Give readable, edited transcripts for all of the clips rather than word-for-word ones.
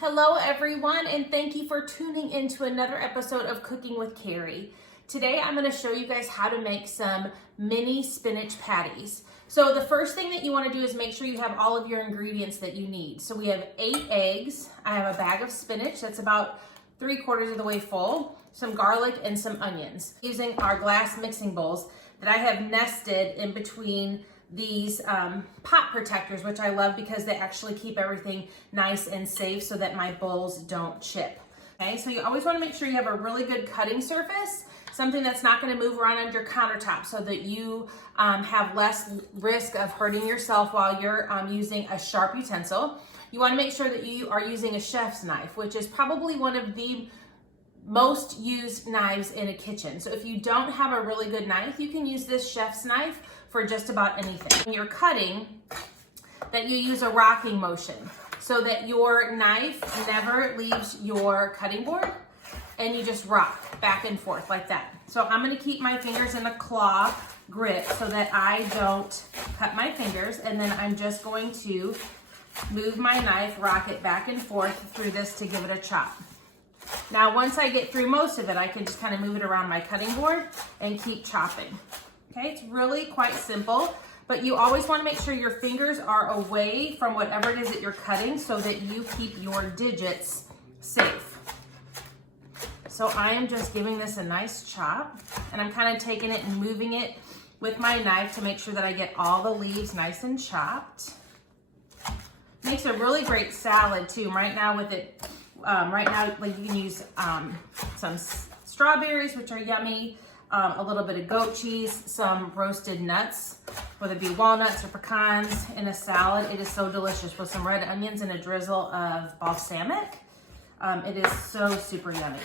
Hello everyone, and thank you for tuning into another episode of Cooking with Carrie. Today I'm going to show you guys how to make some mini spinach patties. So the first thing that you want to do is make sure you have all of your ingredients that you need. So we have 8 eggs, I have a bag of spinach that's about 3/4 of the way full, some garlic and some onions. Using our glass mixing bowls that I have nested in between these pot protectors, which I love because they actually keep everything nice and safe so that my bowls don't chip. Okay, so you always want to make sure you have a really good cutting surface, something that's not going to move around on your countertop so that you have less risk of hurting yourself while you're using a sharp utensil. You want to make sure that you are using a chef's knife, which is probably one of the most used knives in a kitchen. So if you don't have a really good knife, you can use this chef's knife for just about anything. When you're cutting, that you use a rocking motion so that your knife never leaves your cutting board and you just rock back and forth like that. So I'm gonna keep my fingers in a claw grip so that I don't cut my fingers, and then I'm just going to move my knife, rock it back and forth through this to give it a chop. Now, once I get through most of it, I can just kind of move it around my cutting board and keep chopping. Okay, it's really quite simple, but you always want to make sure your fingers are away from whatever it is that you're cutting so that you keep your digits safe. So I am just giving this a nice chop, and I'm kind of taking it and moving it with my knife to make sure that I get all the leaves nice and chopped. Makes a really great salad too. Right now with it, like you can use some strawberries, which are yummy, a little bit of goat cheese, some roasted nuts, whether it be walnuts or pecans in a salad. It is so delicious with some red onions and a drizzle of balsamic. It is so super yummy.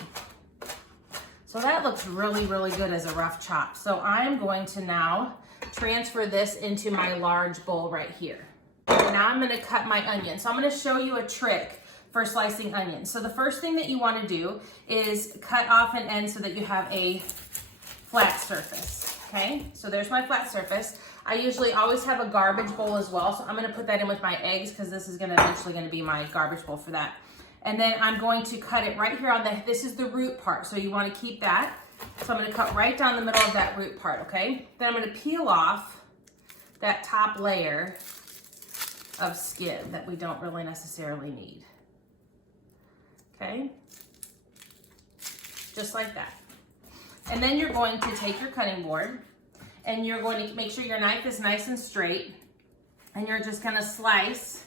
So that looks really, really good as a rough chop. So I'm going to now transfer this into my large bowl right here. Now I'm going to cut my onion. So I'm going to show you a trick for slicing onions. So the first thing that you want to do is cut off an end so that you have a flat surface. Okay, so there's my flat surface. I usually always have a garbage bowl as well, so I'm going to put that in with my eggs because this is eventually going to be my garbage bowl for that. And then I'm going to cut it right here on this is the root part, so you want to keep that. So I'm going to cut right down the middle of that root part, okay? Then I'm going to peel off that top layer of skin that we don't really necessarily need. Okay? Just like that. And then you're going to take your cutting board and you're going to make sure your knife is nice and straight, and you're just going to slice,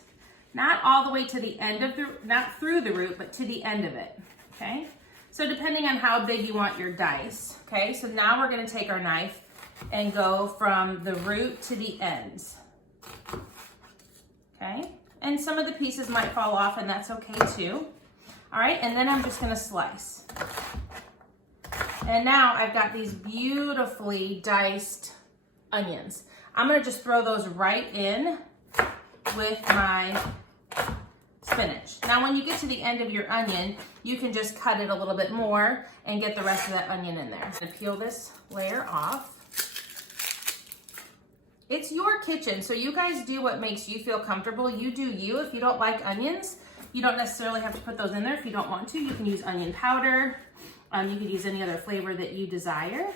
not all the way to the end of not through the root, but to the end of it, okay? So depending on how big you want your dice, okay? So now we're going to take our knife and go from the root to the ends, okay? And some of the pieces might fall off, and that's okay too. All right, and then I'm just going to slice. And now I've got these beautifully diced onions. I'm going to just throw those right in with my spinach. Now when you get to the end of your onion, you can just cut it a little bit more and get the rest of that onion in there. I'm going to peel this layer off. It's your kitchen, so you guys do what makes you feel comfortable. You do you. If you don't like onions, you don't necessarily have to put those in there. If you don't want to, you can use onion powder. You could use any other flavor that you desire.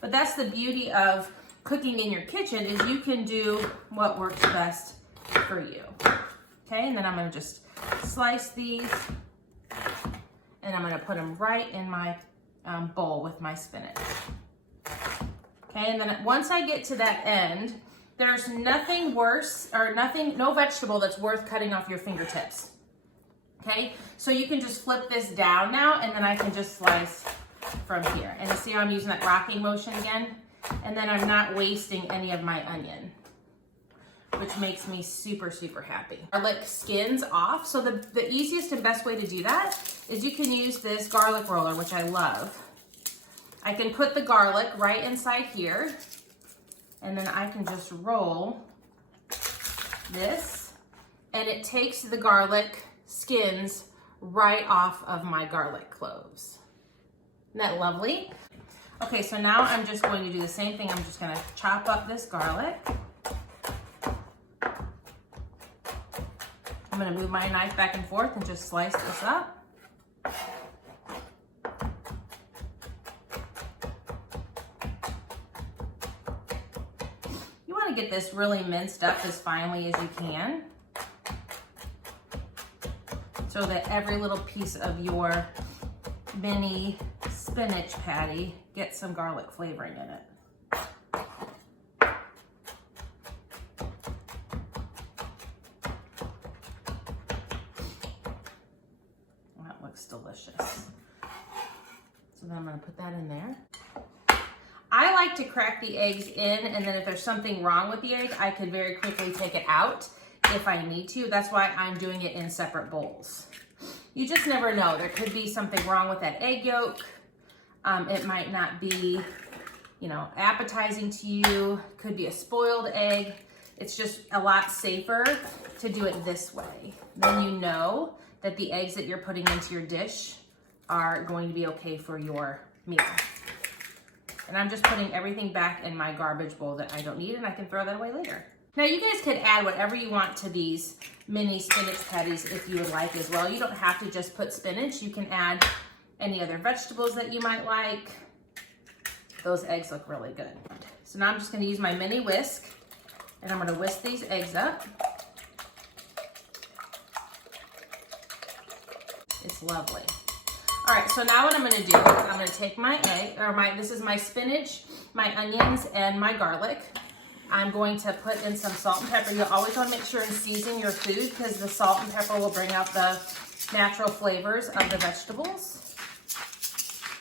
But that's the beauty of cooking in your kitchen, is you can do what works best for you. Okay, and then I'm going to just slice these, and I'm going to put them right in my bowl with my spinach. Okay, and then once I get to that end, there's nothing worse, or no vegetable that's worth cutting off your fingertips. Okay, so you can just flip this down now, and then I can just slice from here. And you see how I'm using that rocking motion again? And then I'm not wasting any of my onion, which makes me super, super happy. Garlic skins off. So the easiest and best way to do that is you can use this garlic roller, which I love. I can put the garlic right inside here, and then I can just roll this, and it takes the garlic skins right off of my garlic cloves. Isn't that lovely? Okay, so now I'm just going to do the same thing. I'm just going to chop up this garlic. I'm gonna move my knife back and forth and just slice this up. You wanna get this really minced up as finely as you can, so that every little piece of your mini spinach patty gets some garlic flavoring in it. That looks delicious. So then I'm gonna put that in there. I like to crack the eggs in, and then if there's something wrong with the egg, I could very quickly take it out if I need to. That's why I'm doing it in separate bowls. You just never know. There could be something wrong with that egg yolk. It might not be, you know, appetizing to you. Could be a spoiled egg. It's just a lot safer to do it this way. Then you know that the eggs that you're putting into your dish are going to be okay for your meal. And I'm just putting everything back in my garbage bowl that I don't need, and I can throw that away later. Now you guys could add whatever you want to these mini spinach patties if you would like as well. You don't have to just put spinach. You can add any other vegetables that you might like. Those eggs look really good. So now I'm just gonna use my mini whisk, and I'm gonna whisk these eggs up. It's lovely. All right, so now what I'm gonna do, I'm gonna take my egg, or this is my spinach, my onions, and my garlic. I'm going to put in some salt and pepper. You always wanna make sure and season your food because the salt and pepper will bring out the natural flavors of the vegetables.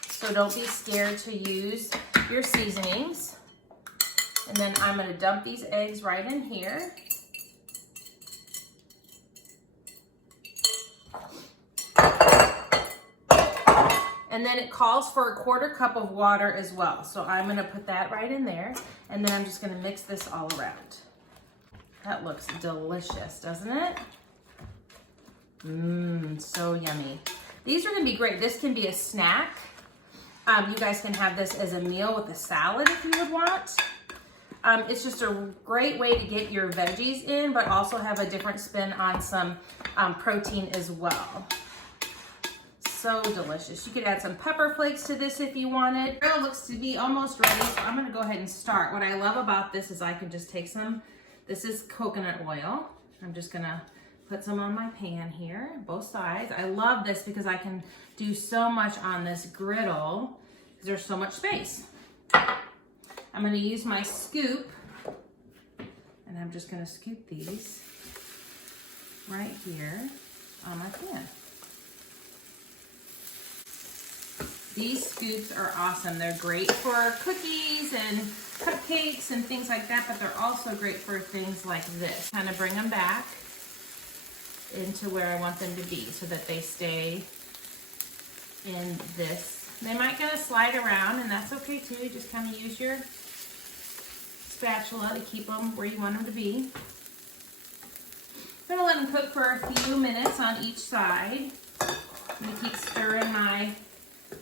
So don't be scared to use your seasonings. And then I'm gonna dump these eggs right in here. And then it calls for a 1/4 cup of water as well. So I'm gonna put that right in there, and then I'm just gonna mix this all around. That looks delicious, doesn't it? Mmm, so yummy. These are gonna be great. This can be a snack. You guys can have this as a meal with a salad if you would want. It's just a great way to get your veggies in, but also have a different spin on some protein as well. So delicious. You could add some pepper flakes to this if you wanted. The grill looks to be almost ready, so I'm gonna go ahead and start. What I love about this is I can just take some, this is coconut oil. I'm just gonna put some on my pan here, both sides. I love this because I can do so much on this griddle because there's so much space. I'm gonna use my scoop, and I'm just gonna scoop these right here on my pan. These scoops are awesome. They're great for cookies and cupcakes and things like that, but they're also great for things like this. Kind of bring them back into where I want them to be so that they stay in this. They might kind of slide around, and that's okay too. You just kind of use your spatula to keep them where you want them to be. I'm gonna let them cook for a few minutes on each side. I'm gonna keep stirring my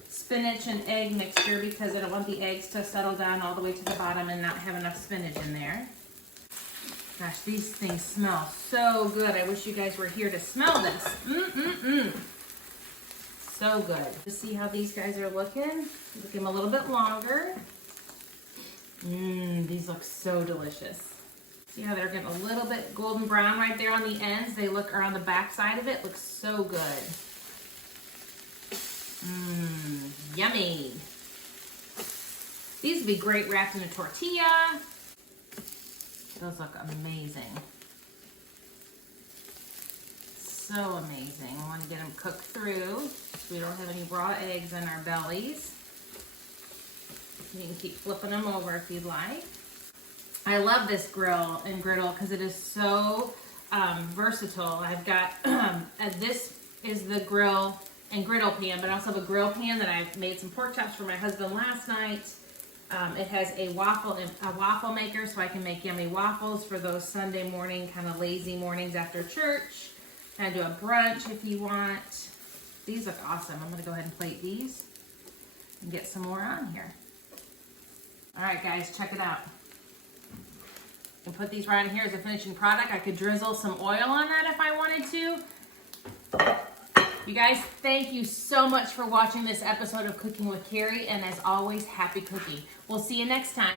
spinach and egg mixture because I don't want the eggs to settle down all the way to the bottom and not have enough spinach in there. Gosh, these things smell so good. I wish you guys were here to smell this. So good. Just see how these guys are looking. Give them a little bit longer. These look so delicious. See how they're getting a little bit golden brown right there on the ends? They look around the back side of it. Looks so good. Yummy. These would be great wrapped in a tortilla. Those look amazing. So amazing. I want to get them cooked through so we don't have any raw eggs in our bellies. You can keep flipping them over if you'd like. I love this grill and griddle because it is so versatile. I've got, this is the grill and griddle pan, but I also have a grill pan that I've made some pork chops for my husband last night. It has a waffle maker, so I can make yummy waffles for those Sunday morning kind of lazy mornings after church. Kind of do a brunch if you want. These look awesome. I'm gonna go ahead and plate these and get some more on here. All right, guys, check it out. And put these right in here as a finishing product. I could drizzle some oil on that if I wanted to. You guys, thank you so much for watching this episode of Cooking with Carrie, and as always, happy cooking. We'll see you next time.